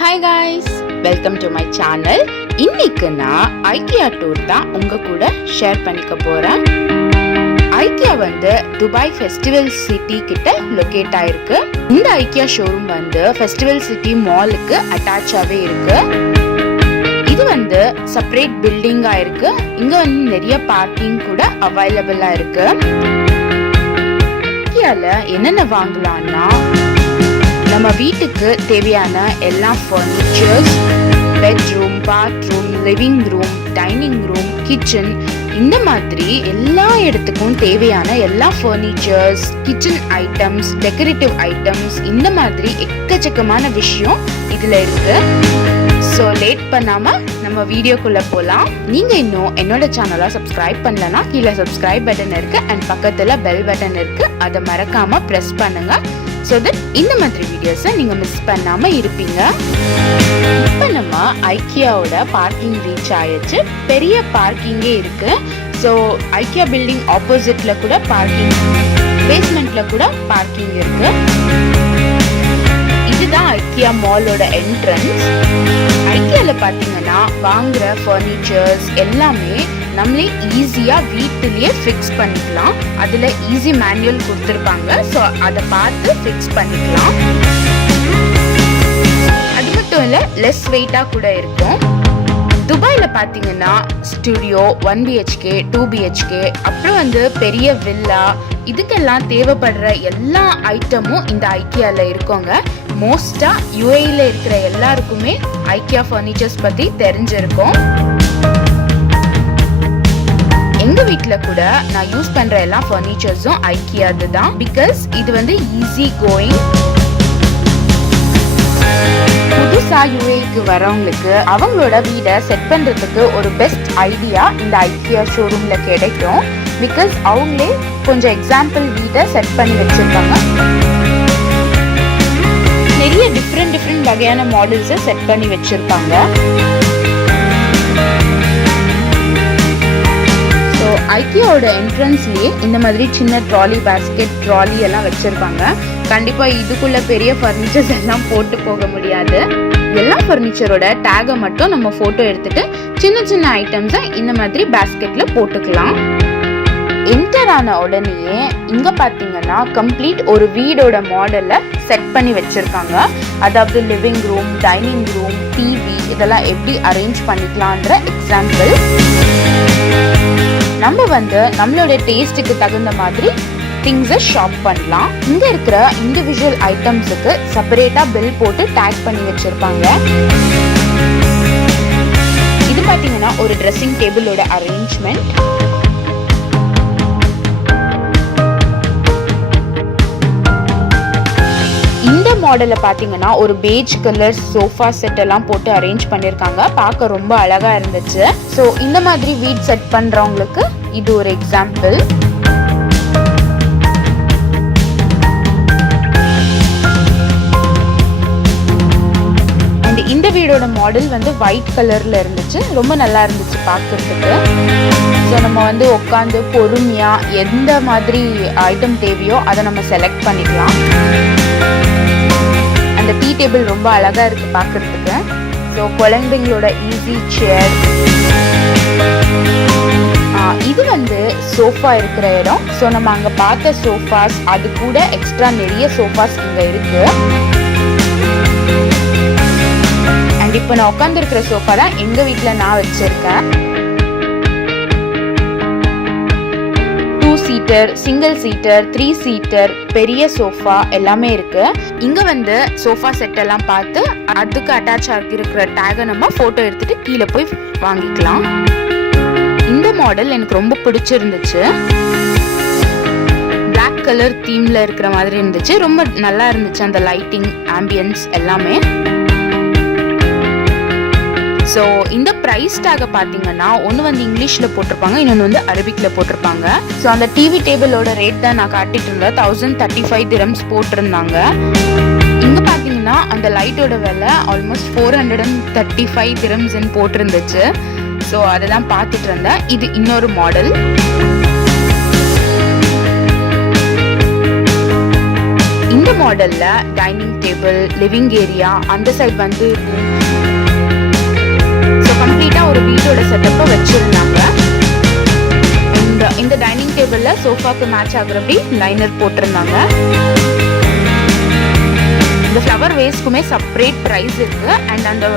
Hi guys, welcome to my channel. இன்னைக்கு நான் IKEA tour தான் உங்க கூட ஷேர் பண்ணிக்க போறேன். IKEA வந்து துபாய் ஃபெஸ்டிவல் சிட்டி கிட்ட லொகேட் ஆயிருக்கு. இந்த IKEA ஷோரூம் வந்து ஃபெஸ்டிவல் சிட்டி மாலுக்கு அட்டாச்சாவே இருக்கு. இது வந்து செப்பரேட் பில்டிங்கா இருக்கு. இங்க வந்து நிறைய பார்க்கிங் கூட அவைலபிளா இருக்கு. IKEAல என்னென்ன வாங்கலாம்னா நம்ம வீட்டுக்கு தேவையான எல்லா furnitures, bedroom, bathroom, living room, dining room, kitchen, இந்த மாதிரி எல்லா இடத்துக்கும் தேவையான எல்லா furnitures, kitchen items, decorative items, இந்த மாதிரி எக்கச்சக்கமான விஷயம் இதுல இருக்கு. ஸோ லேட் பண்ணாம நம்ம வீடியோக்குள்ள போலாம். நீங்க இன்னும் என்னோட சேனலை சப்ஸ்கிரைப் பண்ணலன்னா கீழே சப்ஸ்கிரைப் பட்டன் இருக்கு அண்ட் பக்கத்துல பெல் பட்டன் இருக்கு, அதை மறக்காம ப்ரெஸ் பண்ணுங்க. ஸோ தட் இந்த மாதிரி வீடியோஸை நீங்க மிஸ் பண்ணாம இருப்பீங்க. இப்போ நம்ம ஐக்கியாவோட பார்க்கிங் ரீச் ஆயிடுச்சு. பெரிய பார்க்கிங்கே இருக்கு. ஸோ ஐக்கியா பில்டிங் ஆப்போசிட்ல கூட பார்க்கிங், பேஸ்மெண்ட்ல கூட பார்க்கிங் இருக்கு. இதுதான் ஐக்கியா மாலோட என்ட்ரன்ஸ். ஐக்கியால பாத்தீங்கன்னா வாங்குற ஃபர்னிச்சர்ஸ் எல்லாமே நம்மளே ஈஸியா வீட்டிலேயே ஃபிக்ஸ் பண்ணிக்கலாம். அதுல ஈஸி மேனுவல் கொடுத்துருப்பாங்க. ஸோ அதை பார்த்து ஃபிக்ஸ் பண்ணிக்கலாம். அது மட்டும் இல்ல, லெஸ் வெயிட்டா கூட இருக்கும். துபாயில பாத்தீங்கன்னா ஸ்டுடியோ 1 BHK 2 BHK அப்புறம் வந்து பெரிய வில்லா, இதுக்கெல்லாம் தேவைப்படுற எல்லா ஐட்டமும் இந்த ஐக்கியால இருக்குங்க. மோஸ்டா UAEல இருக்கிற எல்லாருக்குமே ஐக்கியா ஃபர்னிச்சர்ஸ் பத்தி தெரிஞ்சிருக்கும். எங்க வீட்ல கூட நான் யூஸ் பண்ற எல்லா ஃபர்னிச்சர்ஸும் ஐக்கியாது தான். பிகாஸ் இது வந்து ஈஸி கோயிங். புதுசா UAEக்கு வரவங்களுக்கு அவங்களோட வீடை செட் பண்றதுக்கு ஒரு பெஸ்ட் ஐடியா இந்த ஐக்கியா ஷோரூம்ல கிடைக்கும். பிகாஸ் அவங்களே கொஞ்சம் எக்ஸாம்பிள் வீடை செட் பண்ணி வச்சிருக்காங்க. நிறைய டிஃப்ரெண்ட் வகையான மாடல்ஸை செட் பண்ணி வச்சிருப்பாங்க. ஸோ ஐக்கியாவோட என்ட்ரன்ஸ்லயே இந்த மாதிரி சின்ன ட்ராலி, பேஸ்கெட், ட்ராலி எல்லாம் வச்சிருப்பாங்க. கண்டிப்பா இதுக்குள்ள பெரிய ஃபர்னிச்சர்ஸ் எல்லாம் போட்டு போக முடியாது. எல்லா ஃபர்னிச்சரோட டேகை மட்டும் நம்ம போட்டோ எடுத்துட்டு சின்ன சின்ன ஐட்டம்ஸை இந்த மாதிரி பேஸ்கெட்ல போட்டுக்கலாம். என்டர் ஆன உடனேயே இங்க பாத்தீங்கன்னா கம்ப்ளீட் ஒரு வீடோட மாடல்ல செட் பண்ணி வச்சிருக்காங்க. அதாவது living room, dining room, TV இதெல்லாம் எப்படி அரேஞ்ச் பண்ணிக்கலாம்ன்ற எக்ஸாம்பிள். நம்ம வந்து நம்மளோட டேஸ்டுக்கு தகுந்த மாதிரி திங்ஸை ஷாப் பண்ணலாம். இங்க இருக்கிற இண்டிவிஜுவல் ஐட்டம்ஸுக்கு செப்பரேட்டா பில் போட்டு டேக் பண்ணி வச்சிருப்பாங்க. இது பாத்தீங்கன்னா ஒரு ட்ரெஸ்ஸிங் டேபிளோட அரேஞ்ச்மெண்ட். இந்த மாடல்ல பாத்தீங்கன்னா ஒரு பேஜ் கலர் சோஃபா செட் எல்லாம் போட்டு அரேஞ்ச் பண்ணிருக்காங்க. பார்க்க ரொம்ப அழகா இருந்துச்சு. ஸோ இந்த மாதிரி வீட் செட் பண்றவங்களுக்கு இது ஒரு எக்ஸாம்பிள். அண்ட் இந்த வீடோட மாடல் வந்து ஒயிட் கலர்ல இருந்துச்சு. ரொம்ப நல்லா இருந்துச்சு பார்க்கறதுக்கு. ஸோ நம்ம வந்து உட்காந்து பொறுமையா எந்த மாதிரி ஐட்டம் தேவையோ அதை நம்ம செலக்ட் பண்ணிக்கலாம். அந்த டீ டேபிள் ரொம்ப அழகா இருக்கு பார்க்கறதுக்கு. ஸோ குழந்தைங்களோட ஈஸி சேர். இது வந்து சோஃபா இருக்கிற இடம். ஸோ நம்ம அங்க பார்த்த சோஃபாஸ், அது கூட எக்ஸ்ட்ரா நிறைய சோஃபாஸ் இங்க இருக்கு. அண்ட் இப்போ நான் உட்கார்ந்து இருக்கிற சோஃபா தான் எங்க வீட்டுல நான் வச்சிருக்கேன். 2 சீட்டர், சிங்கிள் சீட்டர், 3 சீட்டர், பெரிய சோஃபா எல்லாமே இருக்கு. இங்க வந்து சோஃபா செட் எல்லாம் பார்த்து அதுக்கு அட்டாச் ஆகி இருக்கிற டேகை நம்ம போட்டோ எடுத்துட்டு கீழே போய் வாங்கிக்கலாம். இந்த மாடல் எனக்கு ரொம்ப பிடிச்சிருந்துச்சு. பிளாக் கலர் தீம்ல இருக்கிற மாதிரி இருந்துச்சு. ரொம்ப நல்லா இருந்துச்சு அந்த லைட்டிங், ஆம்பியன்ஸ் எல்லாமே. ஸோ இந்த ப்ரைஸ் டேகை பார்த்தீங்கன்னா ஒன்று வந்து இங்கிலீஷில் போட்டிருப்பாங்க, இன்னொன்று வந்து அரபிக்கில் போட்டிருப்பாங்க. ஸோ அந்த டிவி டேபிளோட ரேட் தான் நான் காட்டிட்டு இருந்தேன். 1035 dirhams போட்டிருந்தாங்க. இங்கே பார்த்தீங்கன்னா அந்த லைட்டோட விலை ஆல்மோஸ்ட் 435 dirhams போட்டிருந்துச்சு. ஸோ அதை தான் பார்த்துட்டு இருந்தேன். இது இன்னொரு மாடல். இந்த இந்த மாடல்ல டைனிங் டேபிள், லிவிங் ஏரியா, அந்த சைட் வந்து ஸோ கம்ப்ளீட்டா ஒரு வீடோட செட்டப்பை வச்சிருந்தாங்க. இந்த டைனிங் டேபிள்ல சோஃபாக்கு மேட்ச் ஆகுறபடி லைனர் போட்டிருந்தாங்க. இந்த ஃப்ளவர் வேஸ்க்குமே செப்பரேட் ப்ரைஸ் இருக்கு அண்ட் அந்த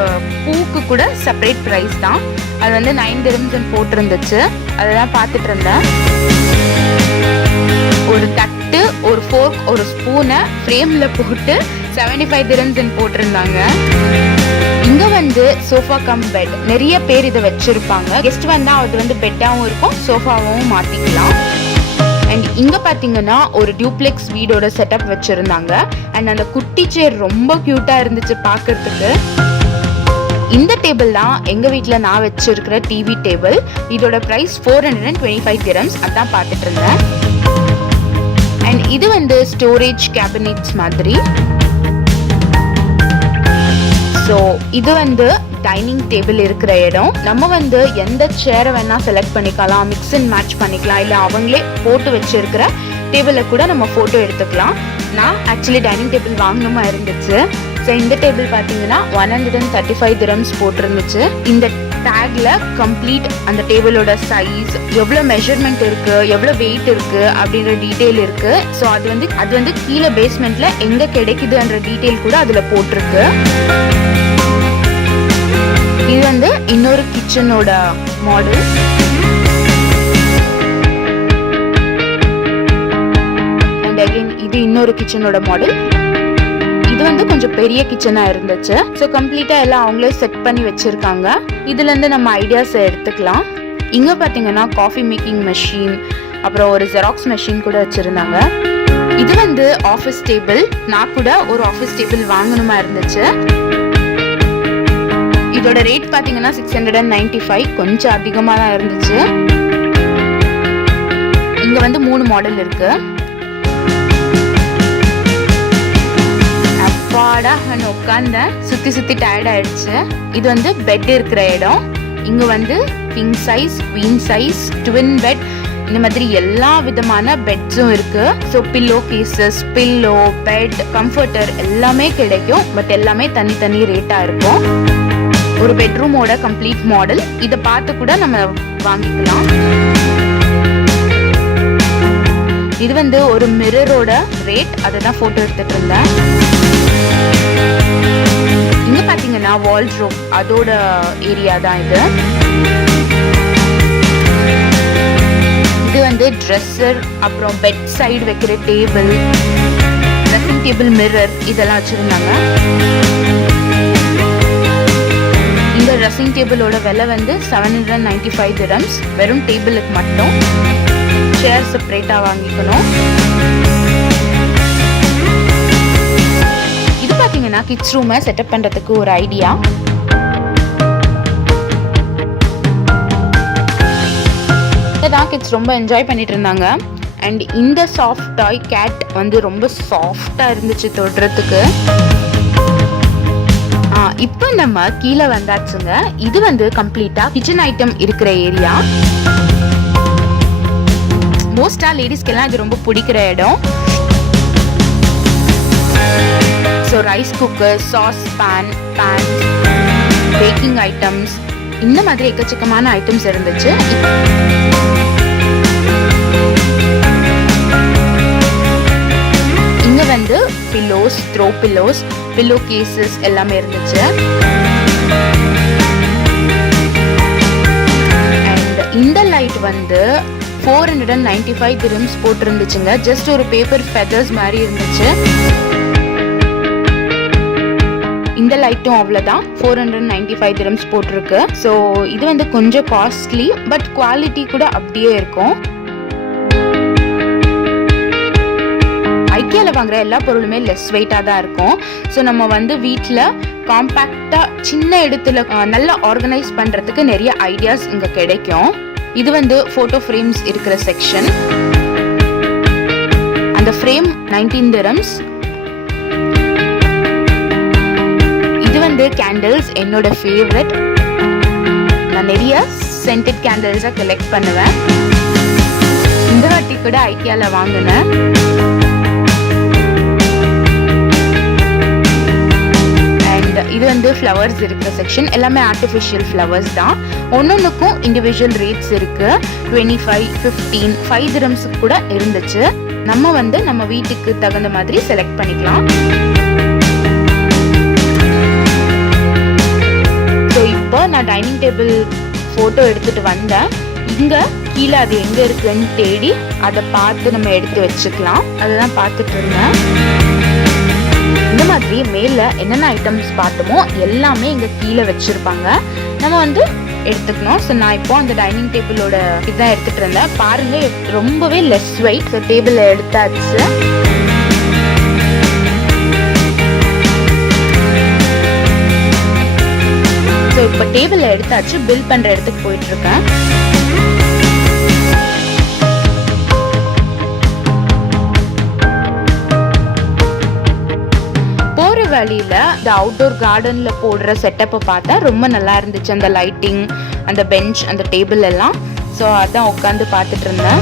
பூக்கு கூட செப்பரேட் ப்ரைஸ் தான். அது வந்து 9 dirhams போட்டிருந்துச்சு. அதெல்லாம் பார்த்துட்டு இருந்தேன். ஒரு தட்டு, ஒரு ஃபோர்க், ஒரு ஸ்பூனை ஃப்ரேம்ல போட்டு 75 dirhams போட்டிருந்தாங்க. இங்க வந்து சோஃபா கம் பெட், நிறைய பேர் இதை வச்சிருப்பாங்க. கெஸ்ட் வந்தா அது வந்து பெட்டாவும் இருக்கும், சோஃபாவும் மாத்திக்கலாம். அண்ட் இங்க பாத்தீங்கன்னா ஒரு டியூப்ளெக்ஸ் வீடோட செட்டப் வச்சிருந்தாங்க. அண்ட் அந்த குட்டி சேர் ரொம்ப கியூட்டா இருந்துச்சு பாக்குறதுக்கு. இந்த டேபிள் தான் எங்க வீட்டுல நான் வச்சிருக்கிற டிவி டேபிள். இதோட பிரைஸ் 425 dirhams. அதான் பார்த்துட்டு இருந்தேன். அண்ட் இது வந்து ஸ்டோரேஜ் கேபினெட்ஸ் மாதிரி. ஸோ இது வந்து டைனிங் டேபிள் இருக்கிற இடம். நம்ம வந்து எந்த சேரை வேணா செலக்ட் பண்ணிக்கலாம், மிக்ஸ் அண்ட் மேட்ச் பண்ணிக்கலாம், இல்லை அவங்களே போட்டு வச்சிருக்கிற டேபிளை கூட நம்ம ஃபோட்டோ எடுத்துக்கலாம். நான் ஆக்சுவலி டைனிங் டேபிள் வாங்கணுமா இருந்துச்சு. ஸோ இந்த டேபிள் பார்த்தீங்கன்னா 135 dirhams போட்டிருந்துச்சு. இந்த டேக்ல கம்ப்ளீட் அந்த டேபிளோட சைஸ், எவ்வளோ மெஷர்மெண்ட் இருக்கு, எவ்வளோ வெயிட் இருக்கு அப்படின்ற டீட்டெயில் இருக்கு. ஸோ அது வந்து கீழே பேஸ்மெண்ட்ல எங்க கிடைக்குதுன்ற டீட்டெயில் கூட அதுல போட்டிருக்கு. இது வந்து இன்னொரு கிச்சனோட மாடல். அண்ட் அகைன் இது இன்னொரு கிச்சனோட மாடல். இது வந்து கொஞ்சம் பெரிய கிச்சனா இருந்துச்சு. ஸோ கம்ப்ளீட்டா எல்லாம் அவங்களே செட் பண்ணி வச்சிருக்காங்க. இதுல இருந்து நம்ம ஐடியாஸ் எடுத்துக்கலாம். இங்க பாத்தீங்கன்னா காஃபி மேக்கிங் மெஷின், அப்புறம் ஒரு ஜெராக்ஸ் மெஷின் கூட வச்சிருந்தாங்க. இது வந்து ஆஃபீஸ் டேபிள். நான் கூட ஒரு ஆஃபீஸ் டேபிள் வாங்கணுமா இருந்துச்சு. இதோட ரேட் பாத்தீங்கன்னா 695, கொஞ்சம் அதிகமா தான் இருந்துச்சு. இங்க வந்து 3 மாடல் இருக்கு. அப்பாடா உட்கார்ந்த சுத்தி டயர்ட் ஆயிடுச்சு. இது வந்து பெட் இருக்கிற இடம். இங்க வந்து king size, queen size, twin bed, இந்த மாதிரி எல்லா விதமான பெட்ஸும் இருக்கு. So pillow cases, pillow, bed, comforter எல்லாமே கிடைக்கும். பட் எல்லாமே தனி ரேட்டா இருக்கும். ஒரு பெட்ரூமோட கம்ப்ளீட் மாடல். இதை பார்த்து கூட நம்ம வாங்கிக்கலாம். இது வந்து ஒரு மிரரோட ரேட். அதை தான் போட்டோ எடுத்துட்டு இருந்தேன். இங்க பாத்தீங்கன்னா வால்ட்ரோப், அதோட ஏரியா தான் இது. இது வந்து ட்ரெஸ்ஸர், அப்புறம் பெட் சைடு வைக்கிற டேபிள், ட்ரெஸ்ஸிங் டேபிள், மிரர் இதெல்லாம் வச்சிருந்தாங்க. இந்த ட்ரெஸ்ஸிங் டேபிளோட விலை வந்து 795 dirhams. வெறும் டேபிளுக்கு மட்டும். சேர் செப்பரேட்டா வாங்கிக்கணும். இது பாத்தீங்கன்னா கிட்ஸ் ரூமை செட்டப் பண்றதுக்கு ஒரு ஐடியா. இதான் கிட்ஸ் ரொம்ப என்ஜாய் பண்ணிட்டு இருந்தாங்க. அண்ட் இந்த சாஃப்ட் டாய் கேட் வந்து ரொம்ப சாஃப்டா இருந்துச்சு தொடுறதுக்கு. இப்போ நம்ம கீழே வந்தாச்சுங்க. இது வந்து கம்ப்ளீட்டா கிச்சன் ஐட்டம் இருக்கிற ஏரியா. மோஸ்டா லேடிஸ்க்கெல்லாம் இது ரொம்ப பிடிக்கிற இடம். So rice cooker, sauce pan, baking items, இந்த மாதிரி எக்கச்சக்கமான ஐட்டம்ஸ் இருந்துச்சு. இங்க வந்து pillows, throw pillows, pillow cases எல்லாமே இருந்துச்சு. அண்ட் இந்த லைட் வந்து 495 dirhams போட்டிருந்துச்சுங்க. ஜஸ்ட் ஒரு பேப்பர் ஃபெதர்ஸ் மாதிரி இருந்துச்சு. இந்த லைட்டும் அவ்வளவுதான், 495 dirhams போட்டிருக்கு. ஸோ இது வந்து கொஞ்சம் காஸ்ட்லி, பட் குவாலிட்டி கூட அப்படியே இருக்கும். ஐக்கியால வாங்குற எல்லா பொருளுமே லெஸ் வெயிட்டா தான் இருக்கும். ஸோ நம்ம வந்து வீட்டில் காம்பேக்டா சின்ன இடத்துல நல்லா ஆர்கனைஸ் பண்றதுக்கு நிறைய ஐடியாஸ் இங்க கிடைக்கும். இது வந்து போட்டோ ஃப்ரேம்ஸ் இருக்கிற செக்ஷன். அந்த ஃப்ரேம் 19 dirhams. இது வந்து கேண்டில்ஸ், என்னோட ஃபேவரட். நான் நிறைய சென்டட் கேண்டில்ஸை கலெக்ட் பண்ணுவேன். இந்த வாட்டி கூட ஐக்கியால வாங்கினேன். இது வந்து ஃப்ளவர்ஸ் இருக்கிற செக்ஷன். எல்லாமே ஆர்டிஃபிஷியல் ஃப்ளவர்ஸ் தான். ஒன்னொன்னுக்கும் இண்டிவிஜுவல் ரேட்ஸ் இருக்கு. 25, 15, 5 dirhams கூட இருந்துச்சு. நம்ம வந்து நம்ம வீட்டுக்கு தகுந்த மாதிரி செலக்ட் பண்ணிக்கலாம். ஸோ இப்போ நான் டைனிங் டேபிள் ஃபோட்டோ எடுத்துட்டு வந்தேன். இங்க கீழே அது எங்க இருக்குன்னு தேடி அதை பார்த்து நம்ம எடுத்து வச்சுக்கலாம். அதுதான் பார்த்துட்டு இருந்தேன். இந்த மாதிரி மேல என்னென்ன ஐட்டம்ஸ் பார்த்தோமோ எல்லாமே இங்க கீழே வச்சிருப்பாங்க. நம்ம வந்து எடுத்துக்கணும். ஸோ நான் இப்போ அந்த டைனிங் டேபிளோட இதுதான் எடுத்துட்டு இருந்தேன். பாருங்க ரொம்பவே லெஸ் வெயிட். ஸோ டேபிள் எடுத்தாச்சு. ஸோ இப்போ டேபிள் எடுத்தாச்சு. பில் பண்ற இடத்துக்கு போயிட்டு இருக்கேன். வழியில இந்த அவுட்டோர் கார்டன்ல போடுற செட்டப்பை பார்த்தா ரொம்ப நல்லா இருந்துச்சு. அந்த லைட்டிங், அந்த பெஞ்ச், அந்த டேபிள் எல்லாம். ஸோ அதான் உட்காந்து பார்த்துட்டு இருந்தேன்.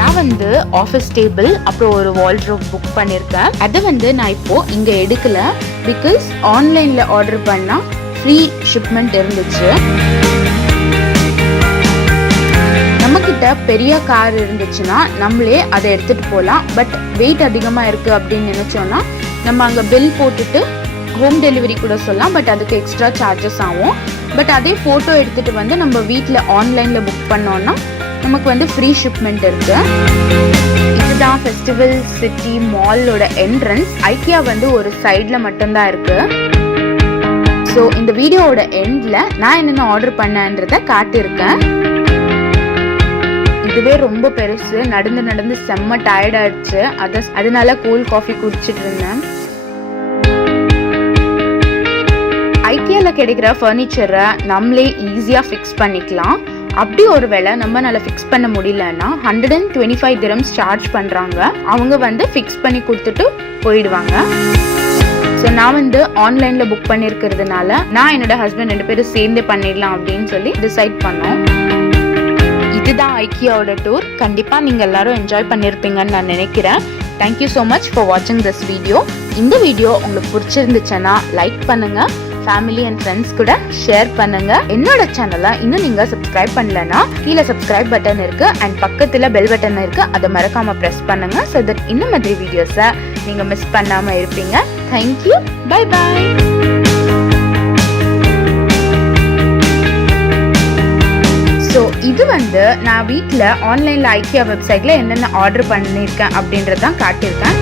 நான் வந்து ஆஃபீஸ் டேபிள் அப்புறம் ஒரு வால்ட்ரோப் புக் பண்ணியிருக்கேன். அதை வந்து நான் இப்போ இங்க எடுக்கல. பிகாஸ் ஆன்லைன்ல ஆர்டர் பண்ணா ஃப்ரீ ஷிப்மெண்ட் இருந்துச்சு. நம்மக்கிட்ட பெரிய கார் இருந்துச்சுன்னா நம்மளே அதை எடுத்துட்டு போகலாம். பட் வெயிட் அதிகமாக இருக்குது அப்படின்னு நினச்சோன்னா நம்ம அங்கே பில் போட்டுட்டு ஹோம் டெலிவரி கூட சொல்லலாம். பட் அதுக்கு எக்ஸ்ட்ரா சார்ஜஸ் ஆகும். பட் அதே ஃபோட்டோ எடுத்துகிட்டு வந்து நம்ம வீட்டில் ஆன்லைனில் புக் பண்ணோன்னா நமக்கு வந்து ஃப்ரீ ஷிப்மெண்ட் இருக்குது. இதுதான் ஃபெஸ்டிவல் சிட்டி மாலோட என்ட்ரன்ஸ். ஐக்கியா வந்து ஒரு சைடில் மட்டும்தான் இருக்குது. ஸோ இந்த வீடியோவோட எண்டில் நான் என்னென்ன ஆர்டர் பண்ணேன்றதை காட்டியிருக்கேன். இதுவே ரொம்ப பெருசு. நடந்து நடந்து செம்ம டயர்ட் ஆயிடுச்சு. அதனால கூல் காஃபி குடிச்சிட்டு இருந்தேன். ஐக்கியால கிடைக்கிற ஃபர்னிச்சரை நம்மளே ஈஸியா ஃபிக்ஸ் பண்ணிக்கலாம். அப்படி ஒரு வேளை நம்மளால ஃபிக்ஸ் பண்ண முடியலன்னா 125 dirhams சார்ஜ் பண்றாங்க. அவங்க வந்து ஃபிக்ஸ் பண்ணி கொடுத்துட்டு போயிடுவாங்க. ஸோ நான் வந்து ஆன்லைன்ல புக் பண்ணிருக்கிறதுனால நான் என்னோட ஹஸ்பண்ட் 2 பேரும் சேர்ந்து பண்ணிடலாம் அப்படின்னு சொல்லி டிசைட் பண்ணோம். இதுதான் ஐக்கியாவோட டூர். கண்டிப்பாக நீங்கள் எல்லாரும் என்ஜாய் பண்ணியிருப்பீங்கன்னு நான் நினைக்கிறேன். தேங்க்யூ ஸோ மச் ஃபார் வாட்சிங் திஸ் வீடியோ. இந்த வீடியோ உங்களுக்கு பிடிச்சிருந்துச்சுன்னா லைக் பண்ணுங்கள், ஃபேமிலி அண்ட் ஃப்ரெண்ட்ஸ் கூட ஷேர் பண்ணுங்கள். என்னோட சேனலை இன்னும் நீங்கள் சப்ஸ்கிரைப் பண்ணலன்னா கீழே சப்ஸ்கிரைப் பட்டன் இருக்குது அண்ட் பக்கத்தில் பெல் பட்டன் இருக்குது. அதை மறக்காமல் ப்ரெஸ் பண்ணுங்கள். ஸோ தட் இந்த மாதிரி வீடியோஸை நீங்கள் மிஸ் பண்ணாமல் இருப்பீங்க. தேங்க்யூ. Bye bye. ஸோ இது வந்து நான் வீட்டில் ஆன்லைனில் ஐக்கியா வெப்சைட்டில் என்னென்ன ஆர்டர் பண்ணியிருக்கேன் அப்படின்றதான் காட்டியிருக்கேன்.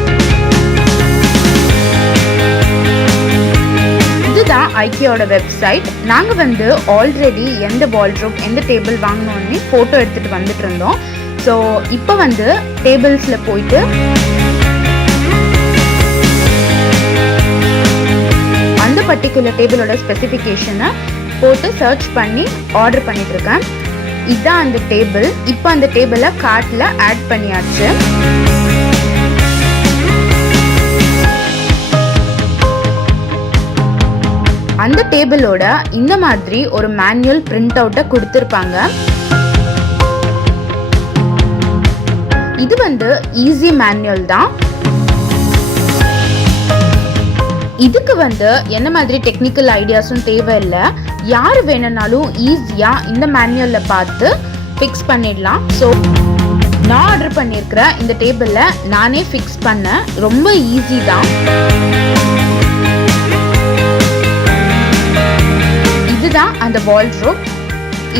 இதுதான் ஐக்கியாவோட வெப்சைட். நாங்கள் வந்து ஆல்ரெடி எந்த வால்ட்ரோப் எந்த டேபிள் வாங்கினோன்னே ஃபோட்டோ எடுத்துகிட்டு வந்துட்டு இருந்தோம். ஸோ இப்போ வந்து டேபிள்ஸில் போயிட்டு அந்த பர்டிகுலர் டேபிளோட ஸ்பெசிஃபிகேஷனை போட்டு சர்ச் பண்ணி ஆர்டர் பண்ணிட்டு இருக்கேன். இதுதான் அந்த டேபிள். இப்போ அந்த டேபிளை கார்ட்ல ஆட் பண்ணியாச்சு. அந்த டேபிளோட இந்த மாதிரி ஒரு மேனுவல் பிரிண்ட் அவுட்டை கொடுத்திருப்பாங்க. இது வந்து ஈஸி மேனுவல் தான். இதுக்கு வந்து என்ன மாதிரி டெக்னிக்கல் ஐடியாஸும் தேவையில்லை. யார் வேணும்னாலும் ஈஸியா இந்த மேனுவல்ல பார்த்து ஃபிக்ஸ் பண்ணிடலாம். ஸோ நான் ஆர்டர் பண்ணியிருக்கிற இந்த டேபிளை நானே ஃபிக்ஸ் பண்ணேன். ரொம்ப ஈஸி தான். இதுதான் அந்த வால்ட்ரோப்.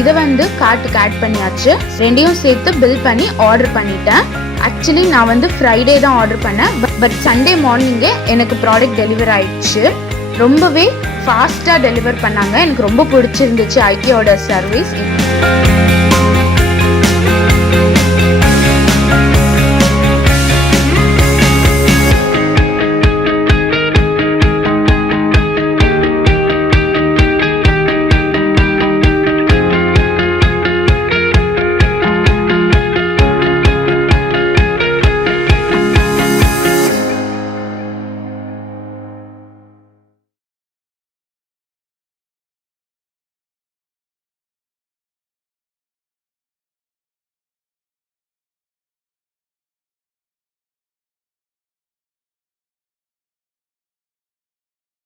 இதை வந்து கார்ட்டுக்கு ஆட் பண்ணியாச்சு. ரெண்டையும் சேர்த்து பில் பண்ணி ஆர்டர் பண்ணிட்டேன். ஆக்சுவலி நான் வந்து ஃப்ரைடே தான் ஆர்டர் பண்ணேன். பட் சண்டே மார்னிங்கே எனக்கு ப்ராடக்ட் டெலிவர் ஆயிடுச்சு. ரொம்பவே ஃபாஸ்ட்டாக டெலிவர் பண்ணாங்க. எனக்கு ரொம்ப பிடிச்சிருந்துச்சு ஐக்கியாவோட சர்வீஸ்.